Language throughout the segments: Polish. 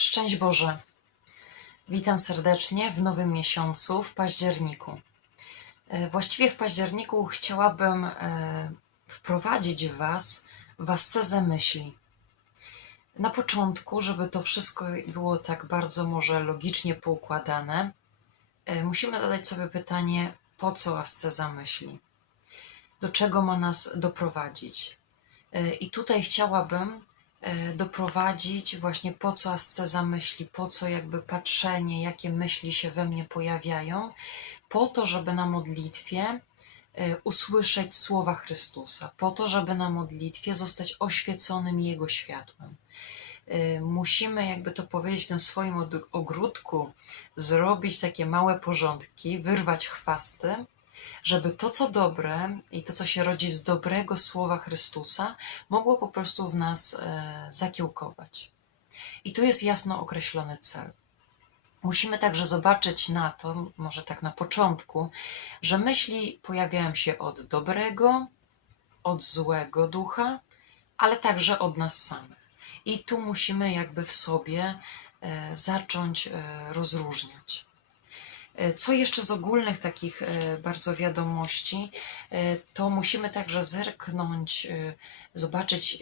Szczęść Boże. Witam serdecznie w nowym miesiącu, w październiku. E, Właściwie w październiku chciałabym e, wprowadzić Was w ascezę myśli. Na początku, żeby to wszystko było tak bardzo może logicznie poukładane, e, musimy zadać sobie pytanie, po co asceza myśli? Do czego ma nas doprowadzić? I tutaj chciałabym doprowadzić właśnie po co asceza myśli, po co jakby patrzenie, jakie myśli się we mnie pojawiają, po to, żeby na modlitwie e, usłyszeć słowa Chrystusa, po to, żeby na modlitwie zostać oświeconym Jego światłem. E, Musimy, jakby to powiedzieć, w tym swoim ogródku zrobić takie małe porządki, wyrwać chwasty, żeby to, co dobre i to, co się rodzi z dobrego słowa Chrystusa, mogło po prostu w nas e, zakiełkować. I tu jest jasno określony cel. Musimy także zobaczyć na to, może tak na początku, że myśli pojawiają się od dobrego, od złego ducha, ale także od nas samych. I tu musimy jakby w sobie e, zacząć e, rozróżniać. E, Co jeszcze z ogólnych takich e, bardzo wiadomości, e, to musimy także zerknąć, zobaczyć,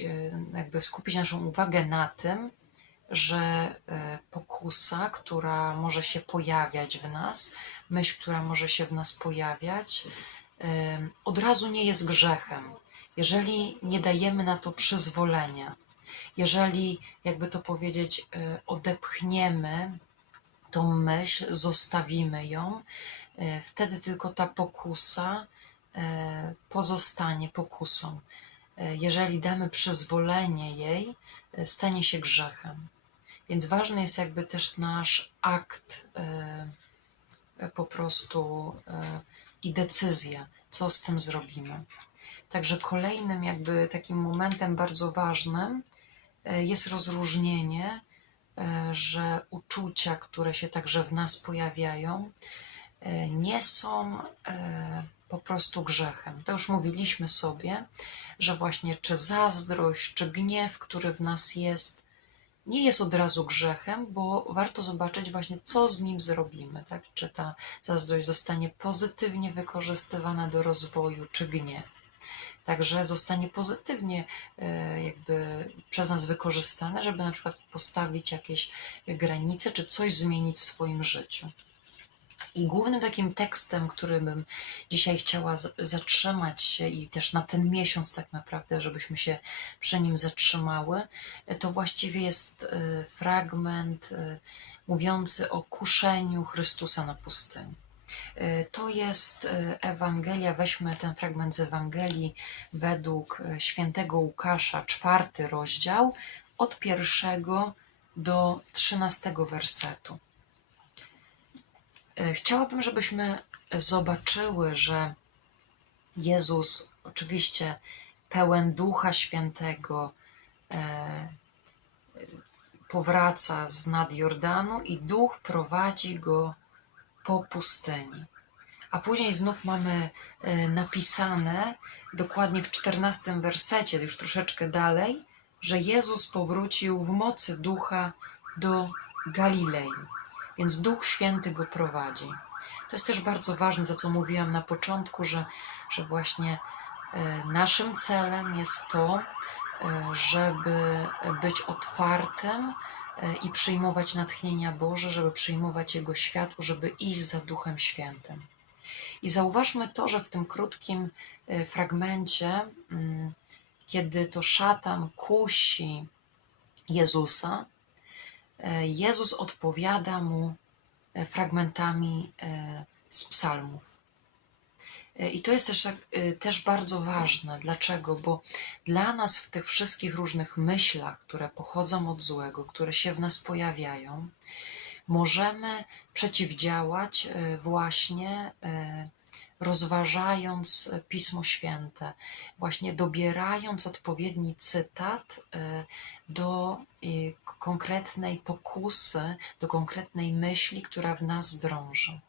jakby skupić naszą uwagę na tym, że pokusa, która może się pojawiać w nas, myśl, która może się w nas pojawiać, od razu nie jest grzechem. Jeżeli nie dajemy na to przyzwolenia, jeżeli, jakby to powiedzieć, odepchniemy tą myśl, zostawimy ją, e, wtedy tylko ta pokusa e, pozostanie pokusą. E, Jeżeli damy przyzwolenie jej, stanie się grzechem. Więc ważny jest jakby też nasz akt po prostu i decyzja, co z tym zrobimy. Także kolejnym jakby takim momentem bardzo ważnym jest rozróżnienie, że uczucia, które się także w nas pojawiają, e, nie są e, po prostu grzechem. To już mówiliśmy sobie, że właśnie czy zazdrość, czy gniew, który w nas jest, nie jest od razu grzechem, bo warto zobaczyć właśnie, co z nim zrobimy, tak? Czy ta zazdrość zostanie pozytywnie wykorzystywana do rozwoju, czy gniew. Także zostanie pozytywnie e, jakby przez nas wykorzystane, żeby na przykład postawić jakieś granice, czy coś zmienić w swoim życiu. I głównym takim tekstem, który bym dzisiaj chciała zatrzymać się i też na ten miesiąc tak naprawdę, żebyśmy się przy nim zatrzymały, e, to właściwie jest e, fragment mówiący o kuszeniu Chrystusa na pustyni. To jest e, Ewangelia, weźmy ten fragment z Ewangelii według e, świętego Łukasza, czwarty rozdział, od pierwszego do trzynastego wersetu. E, Chciałabym, żebyśmy zobaczyły, że Jezus, oczywiście pełen Ducha Świętego, powraca z nad Jordanu i Duch prowadzi go po pustyni. A później znów mamy e, napisane, dokładnie w czternastym wersecie, już troszeczkę dalej, że Jezus powrócił w mocy Ducha do Galilei. Więc Duch Święty go prowadzi. To jest też bardzo ważne, to co mówiłam na początku, że, że właśnie e, naszym celem jest to, e, żeby być otwartym i przyjmować natchnienia Boże, żeby przyjmować Jego światło, żeby iść za Duchem Świętym. I zauważmy to, że w tym krótkim e, fragmencie, mm, kiedy to szatan kusi Jezusa, e, Jezus odpowiada mu e, fragmentami e, z psalmów. E, I to jest też, e, też bardzo ważne. Dlaczego? Bo dla nas w tych wszystkich różnych myślach, które pochodzą od złego, które się w nas pojawiają, możemy przeciwdziałać e, właśnie rozważając Pismo Święte, właśnie dobierając odpowiedni cytat do konkretnej pokusy, do konkretnej myśli, która w nas drąży.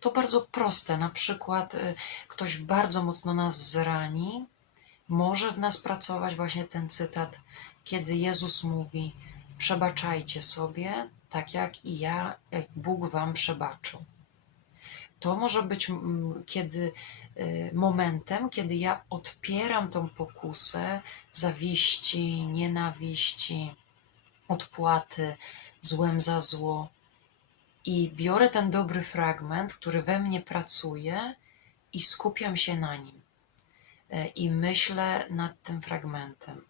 To bardzo proste. Na przykład y, ktoś bardzo mocno nas zrani, może w nas pracować właśnie ten cytat, kiedy Jezus mówi: przebaczajcie sobie, tak jak i ja, jak Bóg wam przebaczył. To może być kiedy y, momentem, kiedy ja odpieram tą pokusę zawiści, nienawiści, odpłaty, złem za zło i biorę ten dobry fragment, który we mnie pracuje i skupiam się na nim. E, I myślę nad tym fragmentem.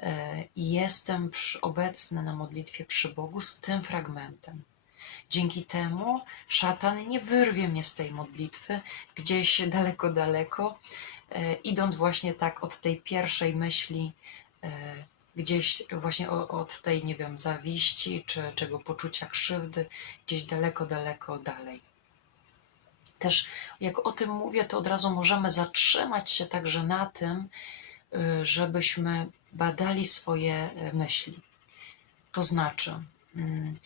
E, I jestem obecny na modlitwie przy Bogu z tym fragmentem. Dzięki temu szatan nie wyrwie mnie z tej modlitwy gdzieś daleko, daleko, e, idąc właśnie tak od tej pierwszej myśli, gdzieś właśnie od tej, nie wiem, zawiści czy czego poczucia krzywdy, gdzieś daleko, daleko dalej. Też jak o tym mówię, to od razu możemy zatrzymać się także na tym, y, żebyśmy badali swoje y, myśli. To znaczy, mm,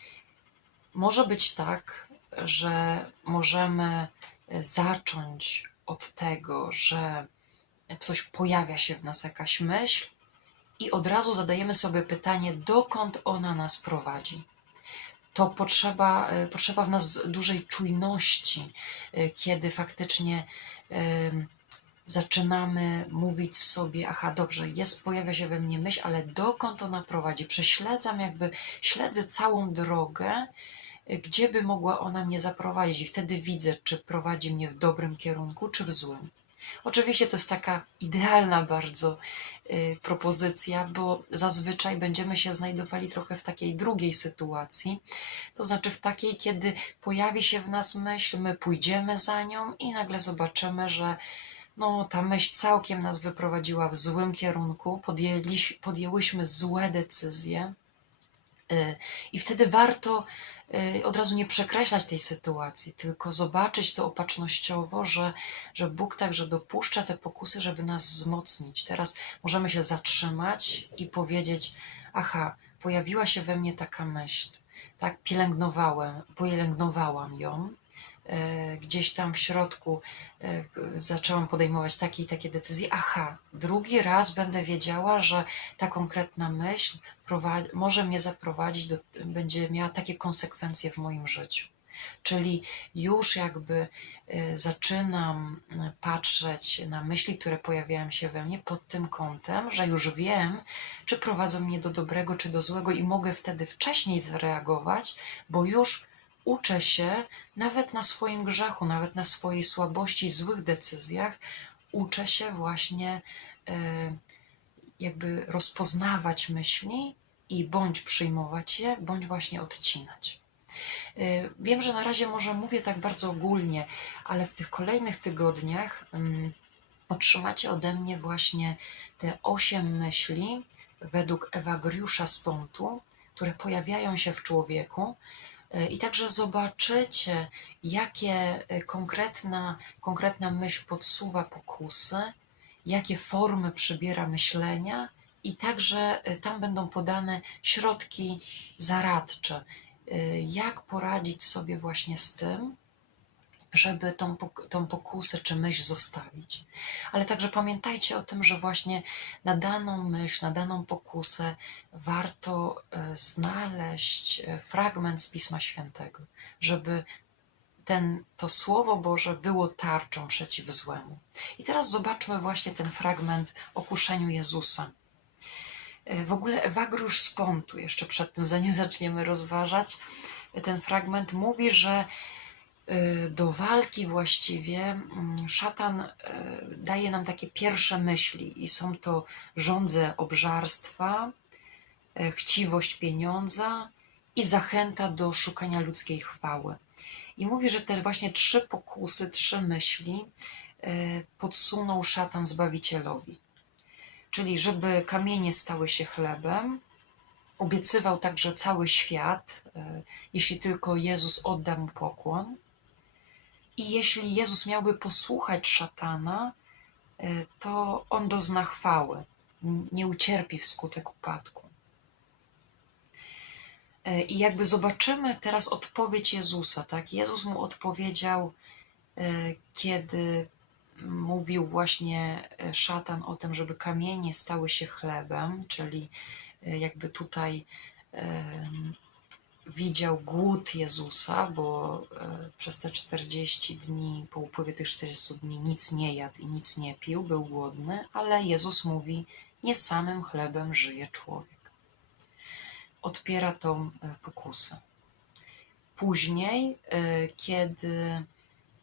może być tak, że możemy y, zacząć od tego, że coś pojawia się w nas jakaś myśl i od razu zadajemy sobie pytanie, dokąd ona nas prowadzi. To potrzeba, y, potrzeba w nas dużej czujności, y, kiedy faktycznie ym, zaczynamy mówić sobie, aha, dobrze, jest, pojawia się we mnie myśl, ale dokąd ona prowadzi? Prześledzam jakby, śledzę całą drogę, gdzie by mogła ona mnie zaprowadzić i wtedy widzę, czy prowadzi mnie w dobrym kierunku, czy w złym. Oczywiście to jest taka idealna bardzo y, propozycja, bo zazwyczaj będziemy się znajdowali trochę w takiej drugiej sytuacji, to znaczy w takiej, kiedy pojawi się w nas myśl, my pójdziemy za nią i nagle zobaczymy, że no, ta myśl całkiem nas wyprowadziła w złym kierunku, podjęliś, podjęłyśmy złe decyzje. y, I wtedy warto od razu nie przekreślać tej sytuacji, tylko zobaczyć to opatrznościowo, że, że Bóg także dopuszcza te pokusy, żeby nas wzmocnić. Teraz możemy się zatrzymać i powiedzieć: Aha, pojawiła się we mnie taka myśl, tak, pielęgnowałem, pielęgnowałam ją. E, Gdzieś tam w środku e, zaczęłam podejmować takie i takie decyzje. Aha, drugi raz będę wiedziała, że ta konkretna myśl może mnie zaprowadzić do, będzie miała takie konsekwencje w moim życiu. Czyli już jakby e, zaczynam patrzeć na myśli, które pojawiają się we mnie pod tym kątem, że już wiem, czy prowadzą mnie do dobrego, czy do złego, i mogę wtedy wcześniej zareagować, bo już uczę się nawet na swoim grzechu, nawet na swojej słabości, złych decyzjach, uczę się właśnie e, jakby rozpoznawać myśli i bądź przyjmować je, bądź właśnie odcinać. Y, Wiem, że na razie może mówię tak bardzo ogólnie, ale w tych kolejnych tygodniach mm, otrzymacie ode mnie właśnie te osiem myśli według Ewagriusza z Pontu, które pojawiają się w człowieku. Y, I także zobaczycie, jakie y, konkretna, konkretna myśl podsuwa pokusy, jakie formy przybiera myślenia, i także y, tam będą podane środki zaradcze, jak poradzić sobie właśnie z tym, żeby tą, tą pokusę czy myśl zostawić. Ale także pamiętajcie o tym, że właśnie na daną myśl, na daną pokusę warto y, znaleźć y, fragment z Pisma Świętego, żeby ten, to Słowo Boże było tarczą przeciw złemu. I teraz zobaczmy właśnie ten fragment o kuszeniu Jezusa. E, W ogóle Ewagriusz z Pontu, jeszcze przed tym, zanim zaczniemy rozważać, e, ten fragment mówi, że e, do walki właściwie mm, szatan e, daje nam takie pierwsze myśli i są to żądze obżarstwa, e, chciwość pieniądza i zachęta do szukania ludzkiej chwały. I mówi, że te właśnie trzy pokusy, trzy myśli podsunął szatan Zbawicielowi. Czyli żeby kamienie stały się chlebem, obiecywał także cały świat, jeśli tylko Jezus odda mu pokłon. I jeśli Jezus miałby posłuchać szatana, e, to on dozna chwały, nie ucierpi wskutek upadku. E, I jakby zobaczymy teraz odpowiedź Jezusa, tak? Jezus mu odpowiedział, e, kiedy mówił właśnie szatan o tym, żeby kamienie stały się chlebem, czyli jakby tutaj widział głód Jezusa, bo e, przez te 40 dni, po upływie tych 40 dni nic nie jadł i nic nie pił, był głodny, ale Jezus mówi, nie samym chlebem żyje człowiek. Odpiera tą e, pokusę. Później, e, kiedy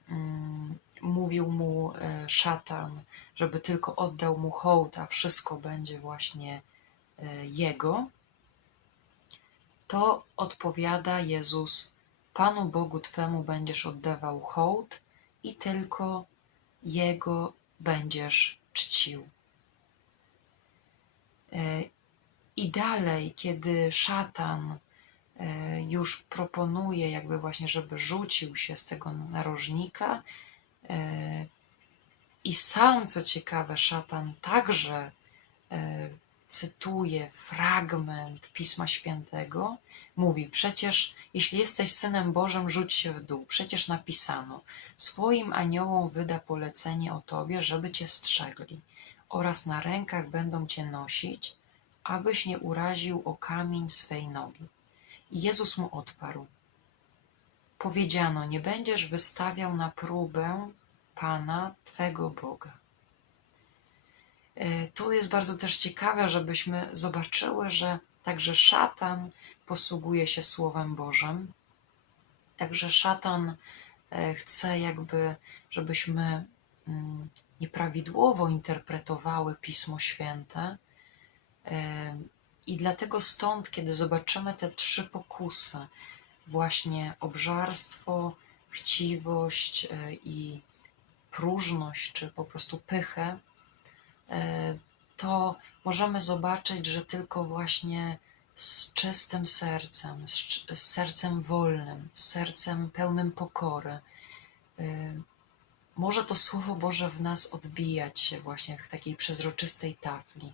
mm, mówił mu szatan, żeby tylko oddał mu hołd, a wszystko będzie właśnie jego, to odpowiada Jezus: Panu Bogu Twemu będziesz oddawał hołd i tylko Jego będziesz czcił. E, I dalej, kiedy szatan e, już proponuje, jakby właśnie, żeby rzucił się z tego narożnika, e, i sam, co ciekawe, szatan także cytuje fragment Pisma Świętego, mówi: Przecież, jeśli jesteś synem Bożym, rzuć się w dół. Przecież napisano: Swoim aniołom wyda polecenie o tobie, żeby cię strzegli, oraz na rękach będą cię nosić, abyś nie uraził o kamień swej nogi. I Jezus mu odparł: Powiedziano: Nie będziesz wystawiał na próbę Pana Twego Boga. E, Tu jest bardzo też ciekawe, żebyśmy zobaczyły, że także szatan posługuje się Słowem Bożym. Także szatan e, chce jakby, żebyśmy mm, nieprawidłowo interpretowały Pismo Święte. E, I dlatego stąd, kiedy zobaczymy te trzy pokusy, właśnie obżarstwo, chciwość i próżność, czy po prostu pychę, to możemy zobaczyć, że tylko właśnie z czystym sercem, z sercem wolnym, z sercem pełnym pokory, e, może to Słowo Boże w nas odbijać się właśnie w takiej przezroczystej tafli.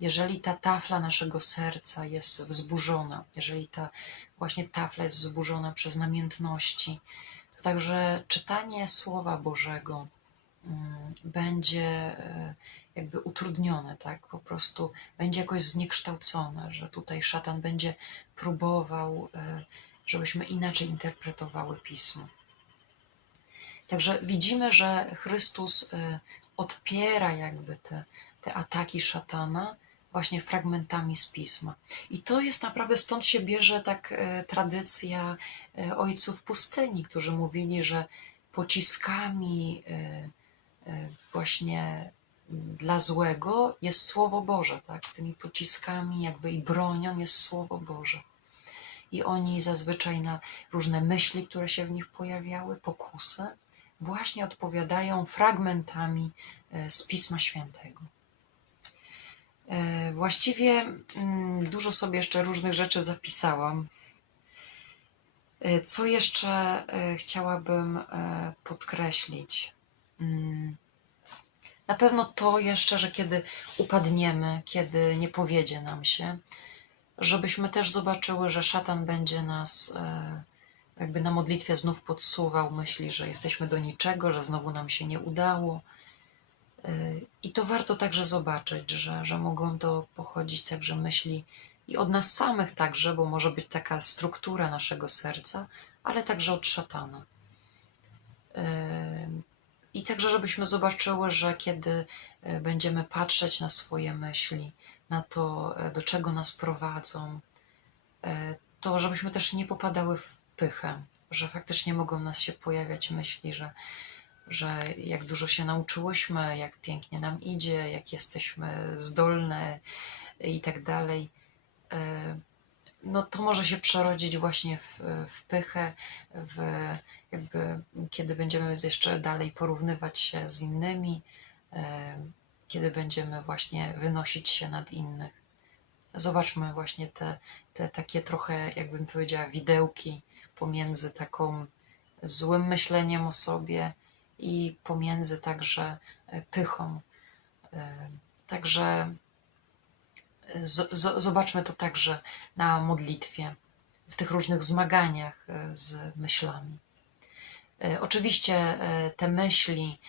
Jeżeli ta tafla naszego serca jest wzburzona, jeżeli ta właśnie tafla jest wzburzona przez namiętności, to także czytanie Słowa Bożego mm, będzie e, jakby utrudnione, tak? Po prostu będzie jakoś zniekształcone, że tutaj szatan będzie próbował, e, żebyśmy inaczej interpretowały pismo. Także widzimy, że Chrystus e, odpiera jakby te, te ataki szatana właśnie fragmentami z pisma. I to jest naprawdę stąd się bierze tak e, tradycja ojców pustyni, którzy mówili, że pociskami właśnie dla złego jest Słowo Boże, tak? Tymi pociskami jakby i bronią jest Słowo Boże. I oni zazwyczaj na różne myśli, które się w nich pojawiały, pokusy, właśnie odpowiadają fragmentami e, z Pisma Świętego. E, Właściwie mm, dużo sobie jeszcze różnych rzeczy zapisałam. E, Co jeszcze chciałabym podkreślić? Na pewno to jeszcze, że kiedy upadniemy, kiedy nie powiedzie nam się, żebyśmy też zobaczyły, że szatan będzie nas e, jakby na modlitwie znów podsuwał myśli, że jesteśmy do niczego, że znowu nam się nie udało. Y, I to warto także zobaczyć, że, że mogą to pochodzić także myśli i od nas samych także, bo może być taka struktura naszego serca, ale także od szatana. I także, żebyśmy zobaczyły, że kiedy y, będziemy patrzeć na swoje myśli, na to, y, do czego nas prowadzą, y, to żebyśmy też nie popadały w pychę, że faktycznie mogą nas się pojawiać myśli, że że jak dużo się nauczyłyśmy, jak pięknie nam idzie, jak jesteśmy zdolne i tak dalej, e, no to może się przerodzić właśnie w, w pychę, w jakby kiedy będziemy jeszcze dalej porównywać się z innymi, e, kiedy będziemy właśnie wynosić się nad innych. Zobaczmy właśnie te, te takie trochę, jakbym powiedziała, widełki pomiędzy taką złym myśleniem o sobie, i pomiędzy także pychą. E, Także z- z- zobaczmy to także na modlitwie, w tych różnych zmaganiach e, z myślami. E, Oczywiście e, te myśli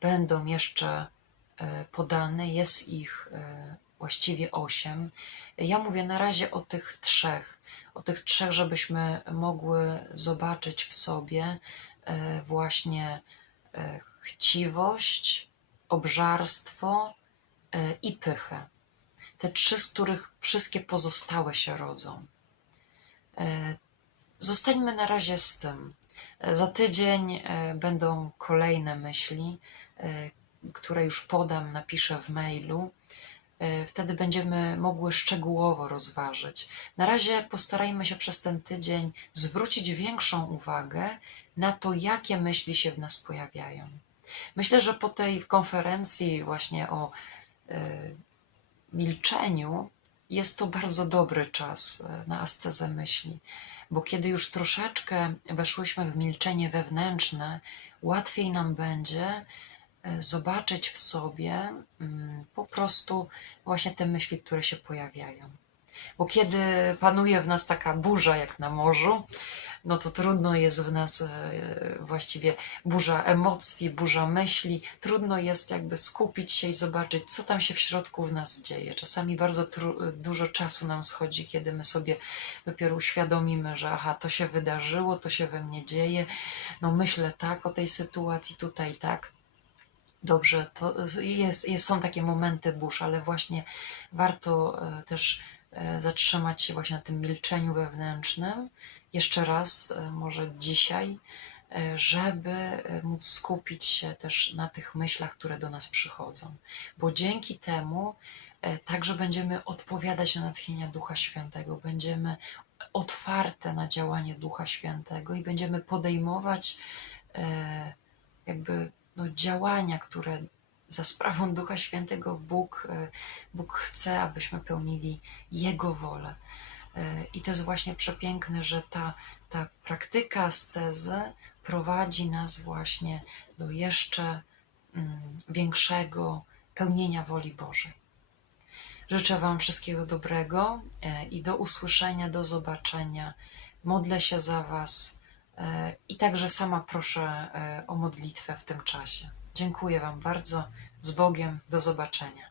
będą jeszcze podane, jest ich właściwie osiem. Ja mówię na razie o tych trzech, o tych trzech, żebyśmy mogły zobaczyć w sobie właśnie chciwość, obżarstwo i pychę. Te trzy, z których wszystkie pozostałe się rodzą. E, Zostańmy na razie z tym. E, Za tydzień e, będą kolejne myśli, które już podam, napiszę w mailu. Wtedy będziemy mogły szczegółowo rozważyć. Na razie postarajmy się przez ten tydzień zwrócić większą uwagę na to, jakie myśli się w nas pojawiają. Myślę, że po tej konferencji właśnie o milczeniu jest to bardzo dobry czas e, na ascezę myśli, bo kiedy już troszeczkę weszłyśmy w milczenie wewnętrzne, łatwiej nam będzie e, zobaczyć w sobie mm, po prostu właśnie te myśli, które się pojawiają. Bo kiedy panuje w nas taka burza jak na morzu, no to trudno jest w nas e, właściwie burza emocji, burza myśli. Trudno jest jakby skupić się i zobaczyć, co tam się w środku w nas dzieje. Czasami bardzo dużo czasu nam schodzi, kiedy my sobie dopiero uświadomimy, że aha, to się wydarzyło, to się we mnie dzieje. No myślę tak o tej sytuacji, tutaj tak. Dobrze, to jest, jest, są takie momenty burz, ale właśnie warto e, też e, zatrzymać się właśnie na tym milczeniu wewnętrznym. Jeszcze raz, e, może dzisiaj, e, żeby e, móc skupić się też na tych myślach, które do nas przychodzą. Bo dzięki temu e, także będziemy odpowiadać na natchnienia Ducha Świętego, będziemy otwarte na działanie Ducha Świętego i będziemy podejmować e, jakby no, działania, które za sprawą Ducha Świętego Bóg, e, Bóg chce, abyśmy pełnili Jego wolę. E, I to jest właśnie przepiękne, że ta, ta praktyka ascezy prowadzi nas właśnie do jeszcze mm, większego pełnienia woli Bożej. Życzę Wam wszystkiego dobrego e, i do usłyszenia, do zobaczenia. Modlę się za Was i także sama proszę o modlitwę w tym czasie. Dziękuję Wam bardzo. Z Bogiem. Do zobaczenia.